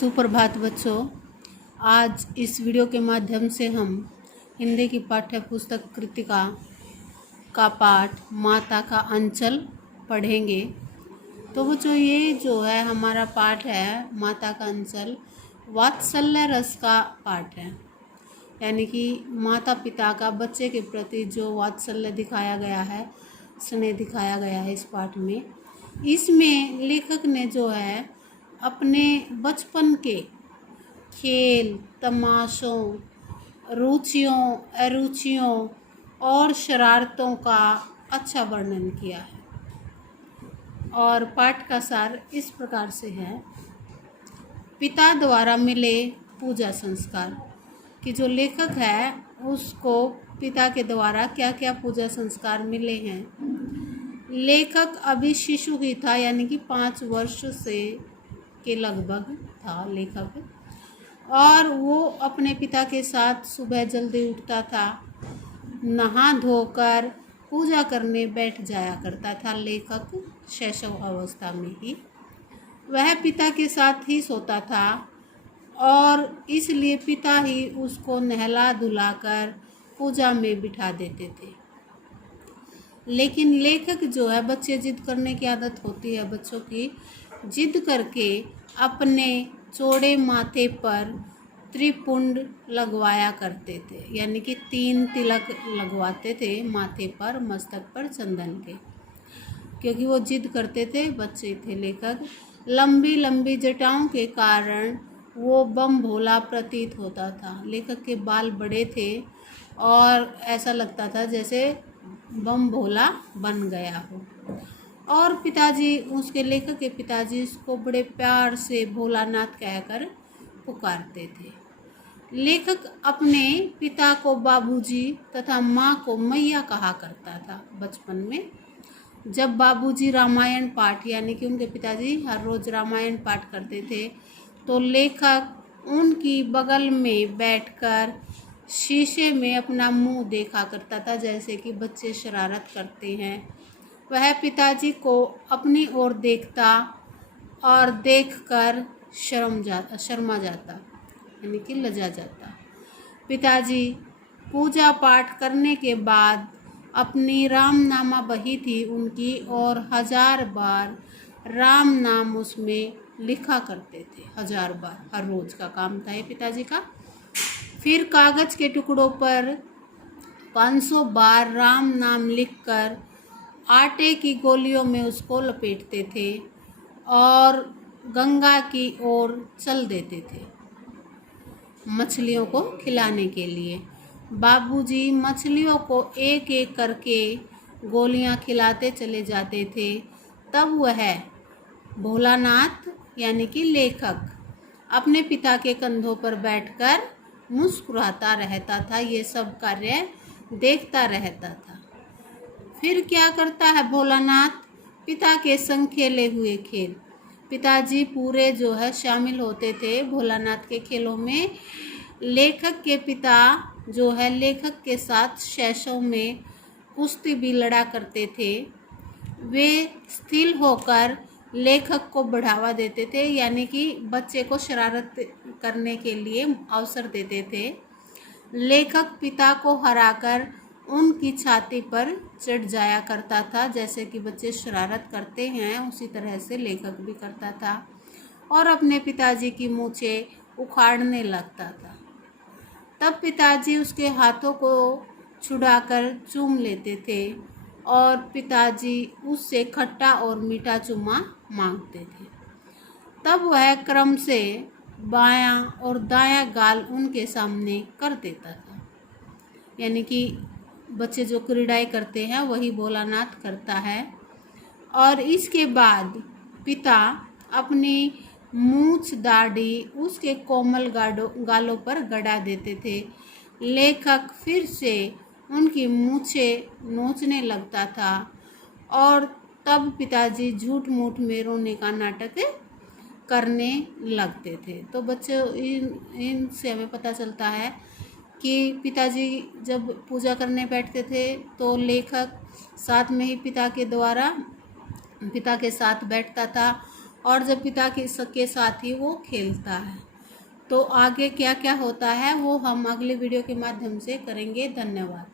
सुप्रभात बच्चों। आज इस वीडियो के माध्यम से हम हिंदी की पाठ्य पुस्तक कृतिका का पाठ माता का अंचल पढ़ेंगे। तो बच्चों, ये जो है हमारा पाठ है माता का अंचल, वात्सल्य रस का पाठ है। यानी कि माता पिता का बच्चे के प्रति जो वात्सल्य दिखाया गया है, स्नेह दिखाया गया है इस पाठ में। इसमें लेखक ने जो है अपने बचपन के खेल, तमाशों, रुचियों, अरुचियों और शरारतों का अच्छा वर्णन किया है। और पाठ का सार इस प्रकार से है। पिता द्वारा मिले पूजा संस्कार, कि जो लेखक है उसको पिता के द्वारा क्या क्या पूजा संस्कार मिले हैं। लेखक अभी शिशु ही था, यानी कि 5 वर्ष से के लगभग था लेखक, और वो अपने पिता के साथ सुबह जल्दी उठता था, नहा धोकर पूजा करने बैठ जाया करता था। लेखक शैशव अवस्था में ही वह पिता के साथ ही सोता था और इसलिए पिता ही उसको नहला धुलाकर पूजा में बिठा देते थे। लेकिन लेखक जो है, बच्चे जिद करने की आदत होती है बच्चों की, जिद करके अपने चौड़े माथे पर त्रिपुंड लगवाया करते थे, यानी कि 3 तिलक लगवाते थे माथे पर, मस्तक पर चंदन के, क्योंकि वो जिद करते थे, बच्चे थे लेखक। लंबी लंबी जटाओं के कारण वो बम भोला प्रतीत होता था। लेखक के बाल बड़े थे और ऐसा लगता था जैसे बम भोला बन गया हो। और पिताजी, उसके लेखक के पिताजी उसको बड़े प्यार से भोलानाथ कहकर पुकारते थे। लेखक अपने पिता को बाबूजी तथा माँ को मैया कहा करता था बचपन में। जब बाबूजी रामायण पाठ, यानी कि उनके पिताजी हर रोज़ रामायण पाठ करते थे, तो लेखक उनकी बगल में बैठकर शीशे में अपना मुंह देखा करता था, जैसे कि बच्चे शरारत करते हैं। वह पिताजी को अपनी ओर देखता और देखकर शर्मा जाता, यानी कि लजा जाता। पिताजी पूजा पाठ करने के बाद अपनी रामनामा बही थी उनकी, और 1000 बार राम नाम उसमें लिखा करते थे। 1000 बार हर रोज़ का काम था ये पिताजी का। फिर कागज़ के टुकड़ों पर 500 बार राम नाम लिखकर आटे की गोलियों में उसको लपेटते थे और गंगा की ओर चल देते थे मछलियों को खिलाने के लिए। बाबूजी मछलियों को एक एक करके गोलियां खिलाते चले जाते थे। तब वह भोलानाथ, यानी कि लेखक, अपने पिता के कंधों पर बैठकर मुस्कुराता रहता था, ये सब कार्य देखता रहता था। फिर क्या करता है भोलानाथ, पिता के संग खेले हुए खेल। पिताजी पूरे जो है शामिल होते थे भोलानाथ के खेलों में। लेखक के पिता जो है लेखक के साथ शैशव में कुश्ती भी लड़ा करते थे। वे स्थिर होकर लेखक को बढ़ावा देते थे, यानी कि बच्चे को शरारत करने के लिए अवसर देते थे। लेखक पिता को हराकर उनकी छाती पर चढ़ जाया करता था, जैसे कि बच्चे शरारत करते हैं उसी तरह से लेखक भी करता था, और अपने पिताजी की मूंछें उखाड़ने लगता था। तब पिताजी उसके हाथों को छुड़ाकर चूम लेते थे और पिताजी उससे खट्टा और मीठा चुम्मा मांगते थे। तब वह क्रम से बायां और दायां गाल उनके सामने कर देता था, यानी कि बच्चे जो क्रीड़ाएँ करते हैं वही भोलानाथ करता है। और इसके बाद पिता अपनी मूछ दाढ़ी उसके कोमल गालों पर गड़ा देते थे। लेखक फिर से उनकी मूछें नोचने लगता था और तब पिताजी झूठ मूठ में रोने का नाटक करने लगते थे। तो बच्चों, इनसे हमें पता चलता है कि पिताजी जब पूजा करने बैठते थे तो लेखक साथ में ही पिता के साथ बैठता था और जब पिता के साथ ही वो खेलता है। तो आगे क्या क्या होता है वो हम अगले वीडियो के माध्यम से करेंगे। धन्यवाद।